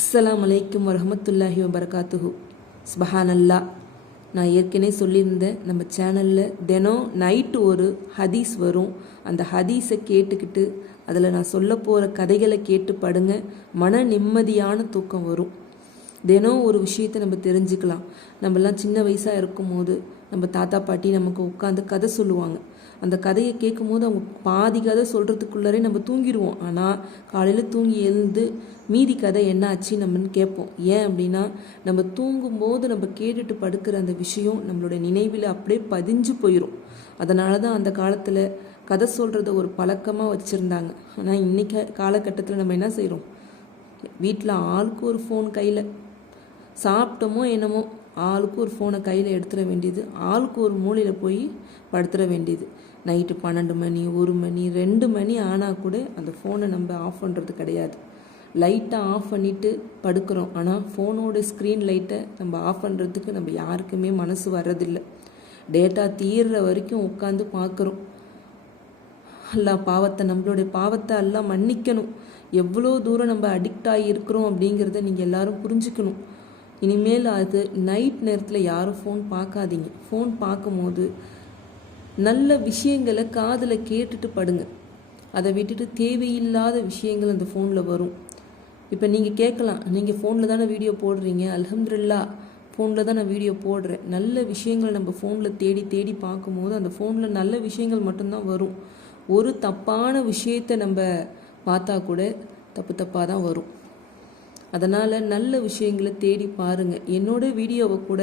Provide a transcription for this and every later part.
அஸ்ஸலாமு அலைக்கும் வரஹ்மத்துல்லாஹி வபரகாத்துஹு. சுபஹானல்லா. நான் ஏற்கனவே சொல்லியிருந்தேன், நம்ம சேனலில் தினம் நைட்டு ஒரு ஹதீஸ் வரும். அந்த ஹதீஸை கேட்டுக்கிட்டு அதில் நான் சொல்ல போகிற கதைகளை கேட்டு படுங்க, மன நிம்மதியான தூக்கம் வரும். தினம் ஒரு விஷயத்தை நம்ம தெரிஞ்சுக்கலாம். நம்மலாம் சின்ன வயசாக இருக்கும் போது நம்ம தாத்தா பாட்டி நமக்கு உட்காந்து கதை சொல்லுவாங்க. அந்த கதையை கேட்கும் போது அவங்க பாதி கதை சொல்கிறதுக்குள்ளரே நம்ம தூங்கிடுவோம். ஆனால் காலையில் தூங்கி எழுந்து மீதி கதை என்ன ஆச்சு நம்மன்னு கேட்போம். ஏன் அப்படின்னா, நம்ம தூங்கும்போது நம்ம கேட்டுட்டு படுக்கிற அந்த விஷயம் நம்மளுடைய நினைவில் அப்படியே பதிஞ்சு போயிடும். அதனால தான் அந்த காலத்தில் கதை சொல்கிறத ஒரு பழக்கமாக வச்சுருந்தாங்க. ஆனால் இன்றைக்கி காலகட்டத்தில் நம்ம என்ன செய்கிறோம்? வீட்டில் ஆளுக்கு ஒரு ஃபோன் கையில், சாப்பிட்டோமோ என்னமோ ஆளுக்கு ஒரு ஃபோனை கையில் எடுத்துட வேண்டியது, ஆளுக்கு ஒரு மூலையில் போய் படுத்துட வேண்டியது. நைட்டு 12 மணி 1 மணி 2 மணி ஆனால் கூட அந்த ஃபோனை நம்ம ஆஃப் பண்ணுறது கிடையாது. லைட்டை ஆஃப் பண்ணிவிட்டு படுக்கிறோம். ஆனால் ஃபோனோட ஸ்க்ரீன் லைட்டை நம்ம ஆஃப் பண்ணுறதுக்கு நம்ம யாருக்குமே மனசு வர்றதில்லை. டேட்டா தீர்ற வரைக்கும் உட்காந்து பார்க்குறோம். நம்மளுடைய பாவத்தை எல்லாம் மன்னிக்கணும். எவ்வளோ தூரம் நம்ம அடிக்ட் ஆகி இருக்கிறோம் அப்படிங்கிறத நீங்கள் எல்லாரும் புரிஞ்சுக்கணும். இனிமேல் அது நைட் நேரத்தில் யாரும் ஃபோன் பார்க்காதீங்க. ஃபோன் பார்க்கும்போது நல்ல விஷயங்களை காதில் கேட்டுட்டு படுங்க. அதை விட்டுட்டு தேவையில்லாத விஷயங்கள் அந்த ஃபோனில் வரும். இப்போ நீங்கள் கேட்கலாம், நீங்கள் ஃபோனில் தானே வீடியோ போடுறீங்க, அல்ஹம்துலில்லாஹ் ஃபோனில் தான் நான் வீடியோ போடுறேன். நல்ல விஷயங்கள் நம்ம ஃபோனில் தேடி தேடி பார்க்கும்போது அந்த ஃபோனில் நல்ல விஷயங்கள் மட்டும்தான் வரும். ஒரு தப்பான விஷயத்தை நம்ம பார்த்தா கூட தப்பாக தான் வரும். அதனால் நல்ல விஷயங்களை தேடி பாருங்கள். என்னோட வீடியோவை கூட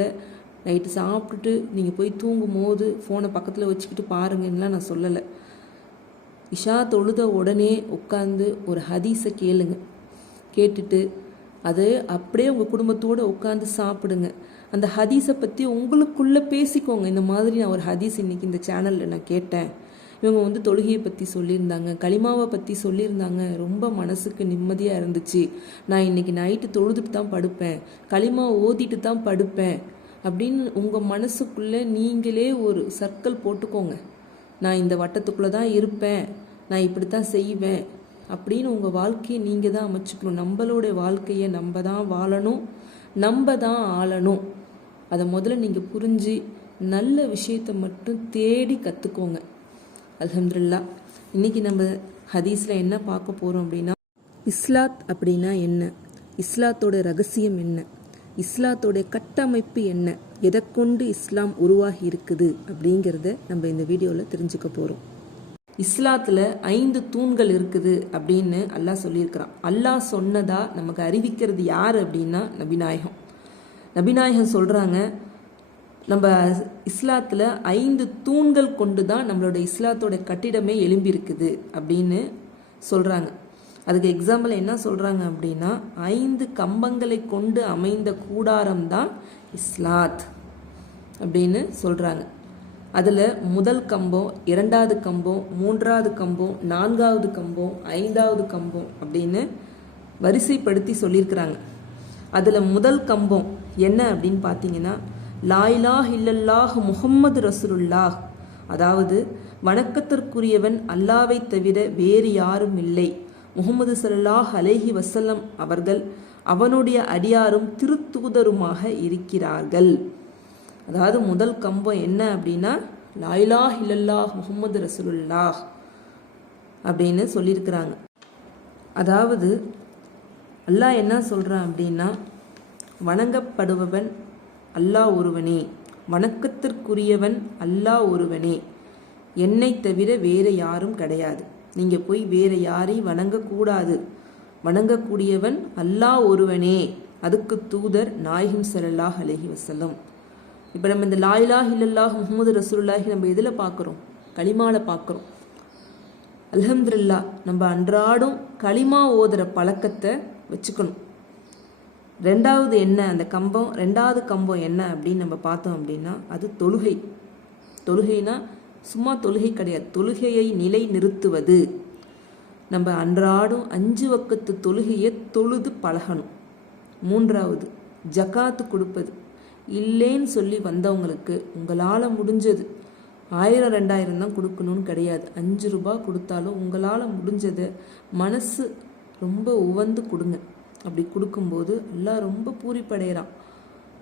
நைட்டு சாப்பிட்டுட்டு நீங்கள் போய் தூங்கும் போது ஃபோனை பக்கத்தில் வச்சுக்கிட்டு பாருங்கன்னெலாம் நான் சொல்லலை. இஷா தொழுத உடனே உட்காந்து ஒரு ஹதீஸை கேளுங்க. கேட்டுட்டு அது அப்படியே உங்கள் குடும்பத்தோடு உட்காந்து சாப்பிடுங்க. அந்த ஹதீஸை பற்றி உங்களுக்குள்ளே பேசிக்கோங்க. இந்த மாதிரி நான் ஒரு ஹதீஸ் இன்றைக்கி இந்த சேனலில் நான் கேட்டேன், இவங்க தொழுகையை பற்றி சொல்லியிருந்தாங்க, களிமாவை பற்றி சொல்லியிருந்தாங்க, ரொம்ப மனசுக்கு நிம்மதியாக இருந்துச்சு, நான் இன்றைக்கி நைட்டு தொழுதுட்டு தான் படுப்பேன், களிமாவை ஓதிட்டு தான் படுப்பேன் அப்படின்னு உங்கள் மனசுக்குள்ளே நீங்களே ஒரு சர்க்கிள் போட்டுக்கோங்க. நான் இந்த வட்டத்துக்குள்ளே தான் இருப்பேன், நான் இப்படி தான் செய்வேன் அப்படின்னு உங்கள் வாழ்க்கையை நீங்கள் தான் அமைச்சுக்கணும். நம்மளுடைய வாழ்க்கையை நம்ம தான் வாழணும், நம்ம தான் ஆளணும். அதை முதல்ல நீங்கள் புரிஞ்சு நல்ல விஷயத்தை மட்டும் தேடி கற்றுக்கோங்க. அல்ஹம்துலில்லாஹ். இன்றைக்கி நம்ம ஹதீஸில் என்ன பார்க்க போகிறோம் அப்படின்னா, இஸ்லாத் அப்படின்னா என்ன, இஸ்லாத்தோட ரகசியம் என்ன, இஸ்லாத்தோட கட்டமைப்பு என்ன, எதை கொண்டு இஸ்லாம் உருவாகி இருக்குது அப்படிங்கிறத நம்ம இந்த வீடியோவில் தெரிஞ்சுக்க போகிறோம். இஸ்லாத்தில் 5 தூண்கள் இருக்குது அப்படின்னு அல்லாஹ் சொல்லியிருக்கிறான். அல்லாஹ் சொன்னதா நமக்கு அறிவிக்கிறது யார் அப்படின்னா நபிநாயகம் சொல்கிறாங்க, நம்ம இஸ்லாத்தில் 5 தூண்கள் கொண்டு தான் நம்மளோட இஸ்லாத்தோட கட்டிடமே எழும்பியிருக்குது அப்படின்னு சொல்கிறாங்க. அதுக்கு எக்ஸாம்பிள் என்ன சொல்கிறாங்க அப்படின்னா, 5 கம்பங்களை கொண்டு அமைந்த கூடாரம் தான் இஸ்லாத் அப்படின்னு சொல்கிறாங்க. அதில் முதல் கம்பம், 2வது கம்பம், 3வது கம்பம், 4வது கம்பம், 5வது கம்பம் அப்படின்னு வரிசைப்படுத்தி சொல்லியிருக்கிறாங்க. அதில் முதல் கம்பம் என்ன அப்படின்னு பார்த்தீங்கன்னா, லா இலாஹ இல்லல்லாஹ் முஹம்மது ரசூலுல்லாஹ், அதாவது வணக்கத்திற்குரியவன் அல்லாவை தவிர வேறு யாரும் இல்லை, முஹம்மது ஸல்லல்லாஹு அலைஹி வஸல்லம் அவர்கள் அவனுடைய அடியாரும் திருத்தூதருமாக இருக்கிறார்கள். அதாவது முதல் கம்பம் என்ன அப்படின்னா, லா இலாஹ இல்லல்லாஹ் முஹம்மது ரசூலுல்லாஹ் அப்படின்னு சொல்லியிருக்கிறாங்க. அதாவது அல்லாஹ் என்ன சொல்கிறான் அப்படின்னா, வணங்கப்படுபவன் அல்லாஹ் ஒருவனே, வணக்கத்திற்குரியவன் அல்லாஹ் ஒருவனே, என்னை தவிர வேறு யாரும் கிடையாது. நீங்கள் போய் வேறு யாரையும் வணங்கக்கூடாது, வணங்கக்கூடியவன் அல்லாஹ் ஒருவனே, அதுக்கு தூதர் நாயகம் ஸல்லல்லாஹு அலைஹி வஸல்லம். இப்போ நம்ம இந்த லா இலாஹ இல்லல்லாஹ் முஹம்மது ரசூலுல்லாஹி நம்ம எதில் பார்க்குறோம்? களிமாவில் பார்க்குறோம். அல்ஹம்துலில்லாஹ். நம்ம அன்றாடம் களிமா ஓதுற பழக்கத்தை வச்சுக்கணும். 2வது என்ன அந்த கம்பம், 2வது கம்பம் என்ன அப்படின்னு நம்ம பார்த்தோம் அப்படின்னா, அது தொழுகை. தொழுகைனா சும்மா தொழுகை கிடையாது, தொழுகையை நிலை நிறுத்துவது. நம்ம அன்றாடம் 5 வக்து தொழுகையை தொழுது பழகணும். 3வது ஜகாத்து கொடுப்பது. இல்லைன்னு சொல்லி வந்தவங்களுக்கு உங்களால் முடிஞ்சது 1000 2000 தான் கொடுக்கணும்னு கிடையாது, 5 ரூபாய் கொடுத்தாலும் உங்களால் முடிஞ்சதை மனசு ரொம்ப உவந்து கொடுங்க. அப்படி கொடுக்கும்போது அல்லாஹ் ரொம்ப பூரிப்படைகிறான்.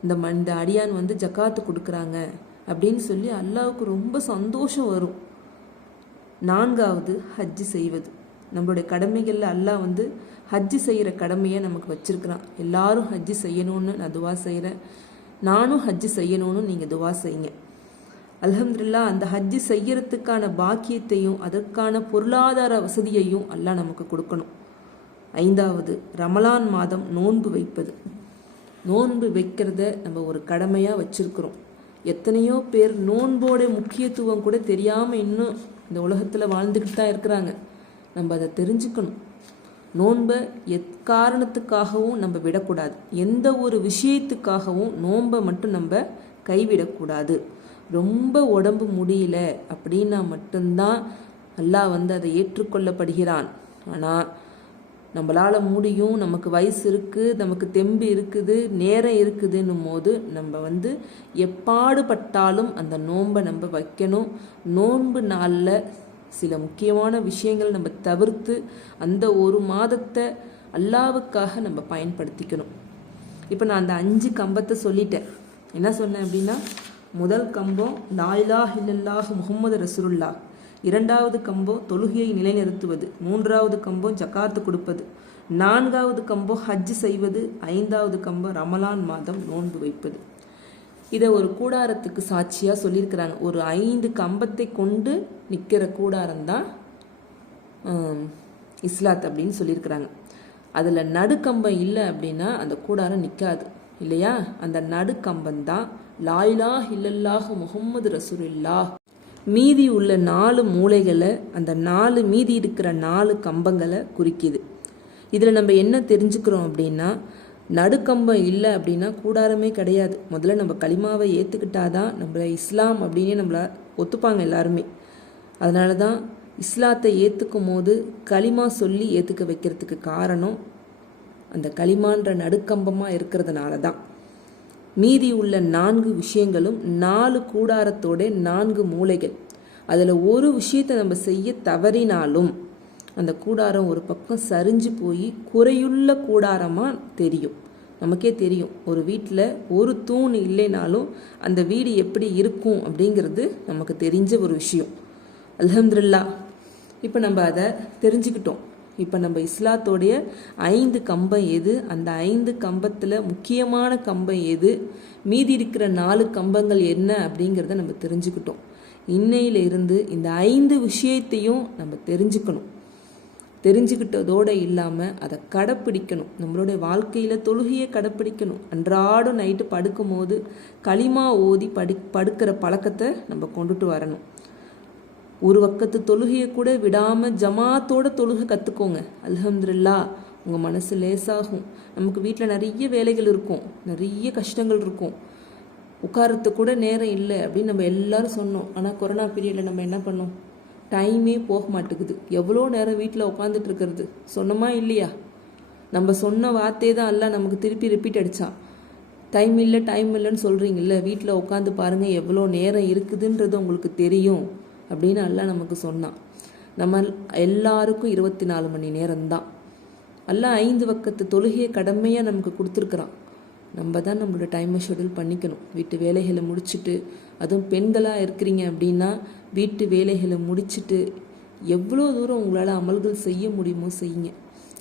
இந்த அடியான் வந்து ஜக்காத்து கொடுக்குறாங்க அப்படின்னு சொல்லி அல்லாஹ்வுக்கு ரொம்ப சந்தோஷம் வரும். 4வது ஹஜ்ஜு செய்வது. நம்மளுடைய கடமைகளில் அல்லாஹ் வந்து ஹஜ்ஜு செய்கிற கடமையை நமக்கு வச்சிருக்கிறான். எல்லாரும் ஹஜ்ஜு செய்யணும்னு நான் துவா செய்கிறேன். நானும் ஹஜ்ஜு செய்யணும்னு நீங்கள் துவா செய்யுங்க. அல்ஹம்துலில்லாஹ், அந்த ஹஜ்ஜு செய்யறதுக்கான பாக்கியத்தையும் அதற்கான பொருளாதார வசதியையும் அல்லாஹ் நமக்கு கொடுக்கணும். 5வது ரமலான் மாதம் நோன்பு வைப்பது. நோன்பு வைக்கிறத நம்ம ஒரு கடமையாக வச்சிருக்கிறோம். எத்தனையோ பேர் நோன்போட முக்கியத்துவம் கூட தெரியாமல் இன்னும் இந்த உலகத்தில் வாழ்ந்துக்கிட்டு தான் இருக்கிறாங்க. நம்ம அதை தெரிஞ்சுக்கணும். நோன்பை எக்காரணத்துக்காகவும் நம்ம விடக்கூடாது. எந்த ஒரு விஷயத்துக்காகவும் நோன்பை மட்டும் நம்ம கைவிடக்கூடாது. ரொம்ப உடம்பு முடியல அப்படின்னா மட்டும்தான் அல்லாஹ் வந்து அதை ஏற்றுக்கொள்ளப்படுகிறான். ஆனால் நம்மளால் முடியும், நமக்கு வயசு இருக்குது, நமக்கு தெம்பு இருக்குது, நேரம் இருக்குதுன்னும் போது நம்ம வந்து எப்பாடுபட்டாலும் அந்த நோன்பை நம்ம வைக்கணும். நோன்பு நாளில் சில முக்கியமான விஷயங்கள் நம்ம தவிர்த்து அந்த ஒரு மாதத்தை அல்லாவுக்காக நம்ம பயன்படுத்திக்கணும். இப்போ நான் அந்த 5 கம்பத்தை சொல்லிட்டேன். என்ன சொன்னேன் அப்படின்னா, முதல் கம்பம் லா இலாஹ இல்லல்லாஹ் முஹம்மது ரசூலுல்லாஹ், 2வது கம்பம் தொழுகையை நிலைநிறுத்துவது, 3வது கம்பம் ஜக்காத்து கொடுப்பது, 4வது கம்பம் ஹஜ்ஜு செய்வது, 5வது கம்பம் ரமலான் மாதம் நோன்பு வைப்பது. இதை ஒரு கூடாரத்துக்கு சாட்சியாக சொல்லியிருக்கிறாங்க. ஒரு 5 கம்பத்தை கொண்டு நிற்கிற கூடாரம்தான் இஸ்லாத் அப்படின்னு சொல்லியிருக்கிறாங்க. அதில் நடுக்கம்பம் இல்லை அப்படின்னா அந்த கூடாரம் நிற்காது இல்லையா? அந்த நடுக்கம்பம் தான் லா இலாஹ இல்லல்லாஹ் முஹம்மது ரசூலுல்லாஹ். மீதி உள்ள 4 மூலைகளை, அந்த 4 மீதி இருக்கிற 4 கம்பங்களை குறிக்குது. இதில் நம்ம என்ன தெரிஞ்சுக்கிறோம் அப்படின்னா, நடுக்கம்பம் இல்லை அப்படின்னா கூடாரமே கிடையாது. முதல்ல நம்ம கலிமாவை ஏற்றுக்கிட்டாதான் நம்மளை இஸ்லாம் அப்படின்னே நம்மளை ஒத்துப்பாங்க எல்லாருமே. அதனால தான் இஸ்லாத்தை ஏற்றுக்கும் போது கலிமா சொல்லி ஏற்றுக்க வைக்கிறதுக்கு காரணம் அந்த கலிமான்ற நடுக்கம்பமாக இருக்கிறதுனால தான். மீதி உள்ள 4 விஷயங்களும் 4 கூடாரத்தோட 4 மூலைகள். அதில் ஒரு விஷயத்தை நம்ம செய்ய தவறினாலும் அந்த கூடாரம் ஒரு பக்கம் சரிஞ்சு போய் குறையுள்ள கூடாரமாக தெரியும். நமக்கே தெரியும், ஒரு வீட்டில் ஒரு தூண் இல்லைனாலும் அந்த வீடு எப்படி இருக்கும் அப்படிங்கிறது நமக்கு தெரிஞ்ச ஒரு விஷயம். அல்ஹம்துலில்லாஹ், இப்போ நம்ம அதை தெரிஞ்சுக்கிட்டோம். இப்போ நம்ம இஸ்லாத்தோடைய 5 கம்பம் எது, அந்த 5 கம்பத்தில் முக்கியமான கம்பம் எது, மீதி இருக்கிற 4 கம்பங்கள் என்ன அப்படிங்கிறத நம்ம தெரிஞ்சுக்கிட்டோம். இன்னையிலிருந்து இந்த 5 விஷயத்தையும் நம்ம தெரிஞ்சுக்கணும். தெரிஞ்சுக்கிட்டதோடு இல்லாமல் அதை கடைப்பிடிக்கணும். நம்மளுடைய வாழ்க்கையில் தொழுகையை கடைப்பிடிக்கணும். அன்றாடம் நைட்டு படுக்கும் போது களிமா ஓதி படுக்கிற பழக்கத்தை நம்ம கொண்டுட்டு வரணும். ஒரு வக்கத்து தொழுகையை கூட விடாமல் ஜமாத்தோட தொழுகை கற்றுக்கோங்க. அல்ஹம்துலில்லாஹ், உங்கள் மனசு லேசாகும். நமக்கு வீட்டில் நிறைய வேலைகள் இருக்கும், நிறைய கஷ்டங்கள் இருக்கும், உட்காரத்துக்கு கூட நேரம் இல்லை அப்படின்னு நம்ம எல்லாரும் சொன்னோம். ஆனால் கொரோனா பீரியடில் நம்ம என்ன பண்ணோம்? டைமே போக மாட்டேங்குது. எவ்வளோ நேரம் வீட்டில் உட்காந்துட்டு இருக்கிறது, சொன்னமா இல்லையா? நம்ம சொன்ன வார்த்தையே தான் எல்லாம் நமக்கு திருப்பி ரிப்பீட் அடித்தான். டைம் இல்லைன்னு சொல்கிறீங்கல்ல, வீட்டில் உட்காந்து பாருங்கள் எவ்வளோ நேரம் இருக்குதுன்றது உங்களுக்கு தெரியும் அப்படின்னு எல்லாம் நமக்கு சொன்னான். நம்ம எல்லாருக்கும் 24 மணி நேரம்தான். எல்லாம் 5 வக்கத்து தொழுகையை கடமையாக நமக்கு கொடுத்துருக்குறான். நம்ம தான் நம்மளோட டைமை ஷெடியூல் பண்ணிக்கணும். வீட்டு வேலைகளை முடிச்சுட்டு, அதுவும் பெண்களாக இருக்கிறீங்க அப்படின்னா வீட்டு வேலைகளை முடிச்சுட்டு எவ்வளோ தூரம் உங்களால் அமல்கள் செய்ய முடியுமோ செய்யுங்க.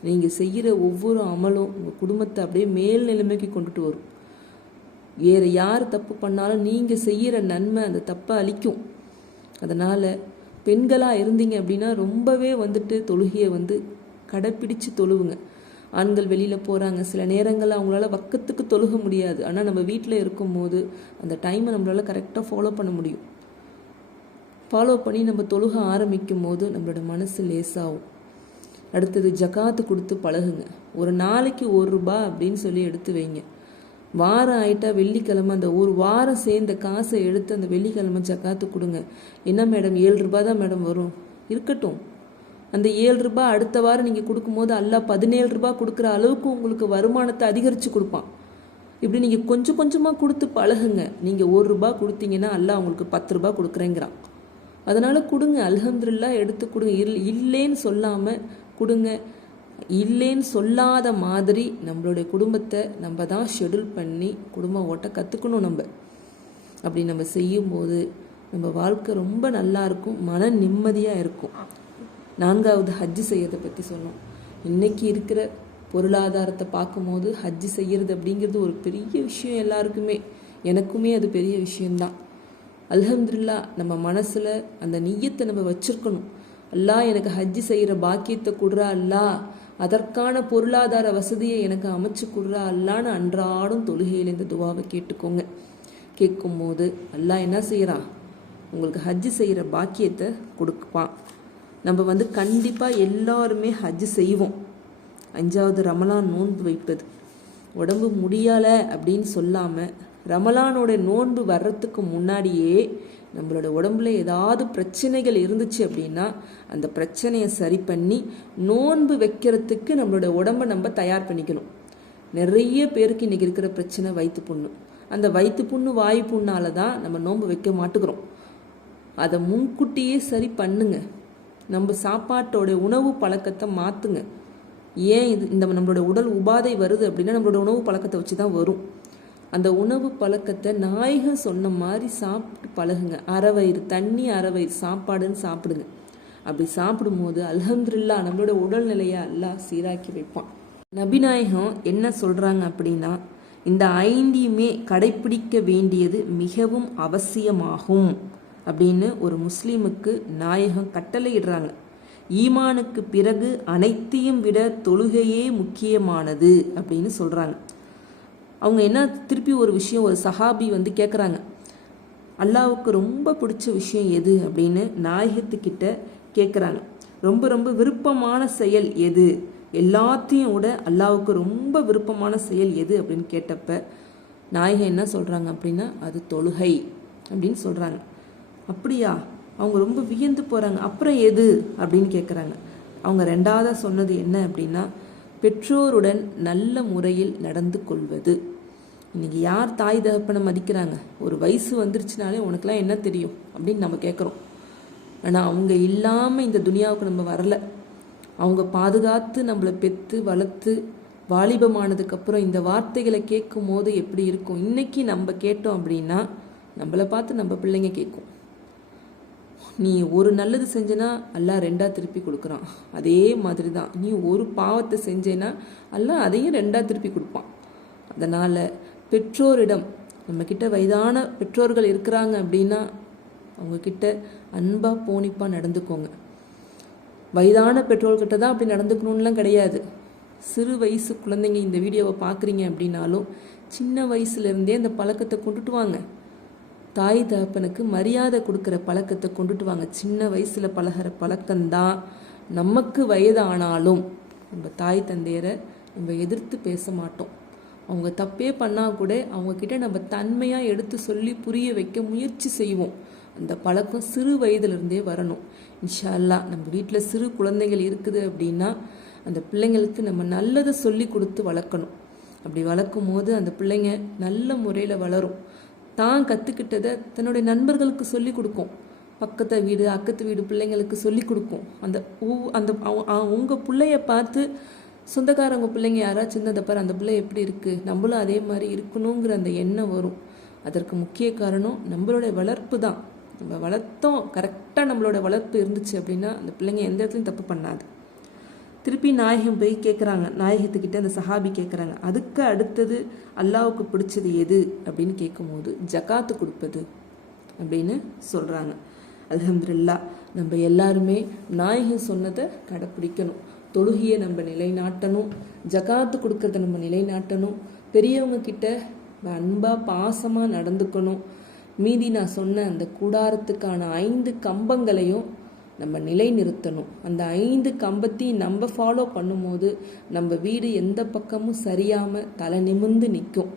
நீங்கள் செய்கிற ஒவ்வொரு அமலும் உங்கள் குடும்பத்தை அப்படியே மேல் நிலைமைக்கு கொண்டுட்டு வரும். வேறு யார் தப்பு பண்ணாலும் நீங்கள் செய்கிற நன்மை அந்த தப்பை அழிக்கும். அதனால் பெண்களாக இருந்தீங்க அப்படின்னா ரொம்பவே தொழுகையை கடைப்பிடிச்சு தொழுவுங்க. ஆண்கள் வெளியில் போகிறாங்க, சில நேரங்களில் அவங்களால வக்கத்துக்கு தொழுக முடியாது. ஆனால் நம்ம வீட்டில் இருக்கும்போது அந்த டைமை நம்மளால் கரெக்டாக ஃபாலோ பண்ண முடியும். ஃபாலோ பண்ணி நம்ம தொழுக ஆரம்பிக்கும் போது நம்மளோட மனசு லேசாகும். அடுத்தது ஜக்காத்து கொடுத்து பழகுங்க. ஒரு நாளைக்கு ₹1 அப்படின்னு சொல்லி எடுத்து வைங்க. வாரம் ஆயிட்டா வெள்ளிக்கிழமை அந்த ஒரு வாரம் சேர்ந்த காசை எடுத்து அந்த வெள்ளிக்கிழமை ஜக்காத்து கொடுங்க. என்ன மேடம் ₹7 தான் மேடம் வரும், இருக்கட்டும். அந்த ₹7 அடுத்த வாரம் நீங்கள் கொடுக்கும்போது அல்லாஹ் ₹17 கொடுக்குற அளவுக்கு உங்களுக்கு வருமானத்தை அதிகரித்து கொடுப்பான். இப்படி நீங்கள் கொஞ்சம் கொஞ்சமாக கொடுத்து பழகுங்க. நீங்கள் ₹1 கொடுத்தீங்கன்னா அல்லாஹ் உங்களுக்கு ₹10 கொடுக்குறேங்கிறான். அதனால் கொடுங்க, அல்ஹம்துலில்லாஹ் எடுத்து கொடுங்க. இல்லைன்னு சொல்லாமல் கொடுங்க. இல்லைன்னு சொல்லாத மாதிரி நம்மளுடைய குடும்பத்தை நம்ம தான் ஷெடியூல் பண்ணி குடும்பம் ஓட்ட கற்றுக்கணும். நம்ம அப்படி நம்ம செய்யும்போது நம்ம வாழ்க்கை ரொம்ப நல்லா இருக்கும், மன நிம்மதியாக இருக்கும். 4வது ஹஜ்ஜு செய்யறதை பற்றி சொன்னோம். இன்றைக்கி இருக்கிற பொருளாதாரத்தை பார்க்கும்போது ஹஜ்ஜு செய்கிறது அப்படிங்கிறது ஒரு பெரிய விஷயம் எல்லாருக்குமே. எனக்குமே அது பெரிய விஷயந்தான். அல்ஹம்துலில்லாஹ் நம்ம மனசில் அந்த நிய்யத்தை நம்ம வச்சுருக்கணும். அல்லாஹ் எனக்கு ஹஜ்ஜு செய்கிற பாக்கியத்தை கொடுறா அல்லாஹ், அதற்கான பொருளாதார வசதியை எனக்கு அமைச்சு கொடுறா அல்லான்னு அன்றாடும் தொழுகையில் இந்த துவாவை கேட்டுக்கோங்க. கேட்கும்போது அல்லாஹ் என்ன செய்கிறான், உங்களுக்கு ஹஜ்ஜு செய்கிற பாக்கியத்தை கொடுப்பான். நம்ம கண்டிப்பாக எல்லாருமே ஹஜ்ஜு செய்வோம். 5வது ரமலான் நோன்பு வைப்பது உடம்பு முடியலை அப்படின்னு சொல்லாமல், ரமலானோட நோன்பு வர்றதுக்கு முன்னாடியே நம்மளோட உடம்புல ஏதாவது பிரச்சனைகள் இருந்துச்சு அப்படின்னா அந்த பிரச்சனையை சரி பண்ணி நோன்பு வைக்கிறதுக்கு நம்மளோட உடம்பை நம்ம தயார் பண்ணிக்கணும். நிறைய பேருக்கு இன்றைக்கி இருக்கிற பிரச்சனை வயிற்று புண்ணு. அந்த வயிற்று புண்ணு வாய் புண்ணால தான் நம்ம நோன்பு வைக்க மாட்டுக்கிறோம். அதை முன்கூட்டியே சரி பண்ணுங்க. நம்ம சாப்பாட்டோட உணவு பழக்கத்தை மாற்றுங்க. ஏன் இந்த நம்மளோட உடல் உபாதை வருது அப்படின்னா நம்மளோட உணவு பழக்கத்தை வச்சு தான் வரும். அந்த உணவு பழக்கத்தை நாயகம் சொன்ன மாதிரி சாப்பிட்டு பழகுங்க. அரை வயிறு தண்ணி, அரை வயிறு சாப்பாடுன்னு சாப்பிடுங்க. அப்படி சாப்பிடும்போது அல்ஹம்துலில்லாஹ் நம்மளோட உடல்நிலையை அல்லாஹ் சீராக்கி வைப்பான். நபிநாயகம் என்ன சொல்கிறாங்க அப்படின்னா, இந்த 5யுமே கடைப்பிடிக்க வேண்டியது மிகவும் அவசியமாகும் அப்படின்னு ஒரு முஸ்லீமுக்கு நாயகம் கட்டளையிடுறாங்க. ஈமானுக்கு பிறகு அனைத்தையும் விட தொழுகையே முக்கியமானது அப்படின்னு சொல்கிறாங்க. அவங்க என்ன திருப்பி ஒரு விஷயம், ஒரு சஹாபி கேட்குறாங்க, அல்லாவுக்கு ரொம்ப பிடிச்ச விஷயம் எது அப்படின்னு நாயகத்துக்கிட்ட கேட்குறாங்க. ரொம்ப ரொம்ப விருப்பமான செயல் எது, எல்லாத்தையும் விட அல்லாவுக்கு ரொம்ப விருப்பமான செயல் எது அப்படின்னு கேட்டப்ப நாயகம் என்ன சொல்கிறாங்க அப்படின்னா, அது தொழுகை அப்படின்னு சொல்கிறாங்க. அப்படியா? அவங்க ரொம்ப வியந்து போகிறாங்க. அப்புறம் எது அப்படின்னு கேட்குறாங்க. அவங்க 2வதாக சொன்னது என்ன அப்படின்னா, பெற்றோருடன் நல்ல முறையில் நடந்து கொள்வது. இன்றைக்கி யார் தாய் தகப்பனை மதிக்கிறாங்க? ஒரு வயசு வந்துருச்சுனாலே உனக்குலாம் என்ன தெரியும் அப்படின்னு நம்ம கேட்குறோம். ஆனால் அவங்க இல்லாமல் இந்த துனியாவுக்கு நம்ம வரலை. அவங்க பாதுகாத்து நம்மளை பெற்று வளர்த்து வாலிபமானதுக்கப்புறம் இந்த வார்த்தைகளை கேட்கும் போது எப்படி இருக்கும்? இன்றைக்கி நம்ம கேட்டோம் அப்படின்னா நம்மளை பார்த்து நம்ம பிள்ளைங்க கேட்கும். நீ ஒரு நல்லது செஞ்சனா அல்லாஹ் 2ஆக திருப்பி கொடுக்குறான். அதே மாதிரி தான் நீ ஒரு பாவத்தை செஞ்சேன்னா அல்லாஹ் அதையும் 2ஆக திருப்பி கொடுப்பான். அதனால் பெற்றோரிடம், நம்மக்கிட்ட வயதான பெற்றோர்கள் இருக்கிறாங்க அப்படின்னா அவங்கக்கிட்ட அன்பாக போனிப்பாக நடந்துக்கோங்க. வயதான பெற்றோர்கிட்ட தான் அப்படி நடந்துக்கணும்லாம் கிடையாது. சிறு வயசு குழந்தைங்க இந்த வீடியோவை பார்க்குறீங்க அப்படின்னாலும் சின்ன வயசுலேருந்தே அந்த பழக்கத்தை கொண்டுட்டு வாங்க. தாய் தகப்பனுக்கு மரியாதை கொடுக்குற பழக்கத்தை கொண்டுட்டு வாங்க. சின்ன வயசில் பழகிற பழக்கம்தான் நமக்கு வயதானாலும் நம்ம தாய் தந்தையரை நம்ம எதிர்த்து பேச மாட்டோம். அவங்க தப்பே பண்ணால் கூட அவங்கக்கிட்ட நம்ம தன்மையாக எடுத்து சொல்லி புரிய வைக்க முயற்சி செய்வோம். அந்த பழக்கம் சிறு வயதிலிருந்தே வரணும். இன்ஷா அல்லாஹ் நம்ம வீட்டில் சிறு குழந்தைகள் இருக்குது அப்படின்னா அந்த பிள்ளைங்களுக்கு நம்ம நல்லதை சொல்லி கொடுத்து வளர்க்கணும். அப்படி வளர்க்கும் போது அந்த பிள்ளைங்க நல்ல முறையில் வளரும். தான் கற்றுக்கிட்டதை தன்னுடைய நண்பர்களுக்கு சொல்லி கொடுக்கும். பக்கத்து வீடு அக்கத்து வீடு பிள்ளைங்களுக்கு சொல்லி கொடுக்கும். அந்த உங்கள் பிள்ளைய பார்த்து சொந்தக்காரங்க பிள்ளைங்க யாராச்சும் இருந்ததை பாரு, அந்த பிள்ளை எப்படி இருக்குது, நம்மளும் அதே மாதிரி இருக்கணுங்கிற அந்த எண்ணம் வரும். அதற்கு முக்கிய காரணம் நம்மளோட வளர்ப்பு தான். நம்ம வளர்த்தோம், கரெக்டாக நம்மளோட வளர்ப்பு இருந்துச்சு அப்படின்னா அந்த பிள்ளைங்க எந்த இடத்துலையும் தப்பு பண்ணாது. திருப்பி நாயகம் போய் கேட்குறாங்க, நாயகத்துக்கிட்ட அந்த சஹாபி கேட்குறாங்க, அதுக்கு அடுத்தது அல்லாவுக்கு பிடிச்சது எது அப்படின்னு கேட்கும்போது ஜகாத்து கொடுப்பது அப்படின்னு சொல்கிறாங்க. அல்ஹம்துலில்லாஹ் நம்ம எல்லாருமே நாயகம் சொன்னதை கடைப்பிடிக்கணும். தொழுகையை நம்ம நிலைநாட்டணும், ஜகாத்து கொடுக்கறத நம்ம நிலைநாட்டணும், பெரியவங்க கிட்ட அன்பாக பாசமாக நடந்துக்கணும். மீதி நான் சொன்ன அந்த கூடாரத்துக்கான 5 கம்பங்களையும் நம்ம நிலைநிறுத்தணும். அந்த 5 கம்பத்தையும் நம்ம ஃபாலோ பண்ணும்போது நம்ம வீடு எந்த பக்கமும் சரியாமல் தலை நிமிர்ந்து நிற்கும்.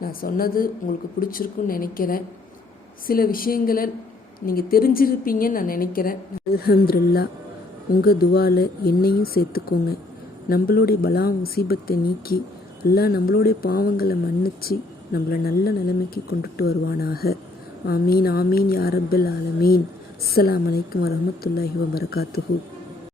நான் சொன்னது உங்களுக்கு பிடிச்சிருக்குன்னு நினைக்கிறேன். சில விஷயங்களை நீங்கள் தெரிஞ்சிருப்பீங்கன்னு நான் நினைக்கிறேன். அல்ஹம்துலில்லாஹ் உங்கள் துவாவில் என்னையும் சேர்த்துக்கோங்க. நம்மளுடைய பலா முசீபத்தை நீக்கி அல்லாஹ் நம்மளுடைய பாவங்களை மன்னிச்சு நம்மளை நல்ல நிலைமைக்கு கொண்டுட்டு வருவானாக. ஆமீன் ஆமீன் யா ரப்பல் ஆலமீன். அஸ்ஸலாமு அலைக்கும் வரஹ்மத்துல்லாஹி வபரகாத்துஹு.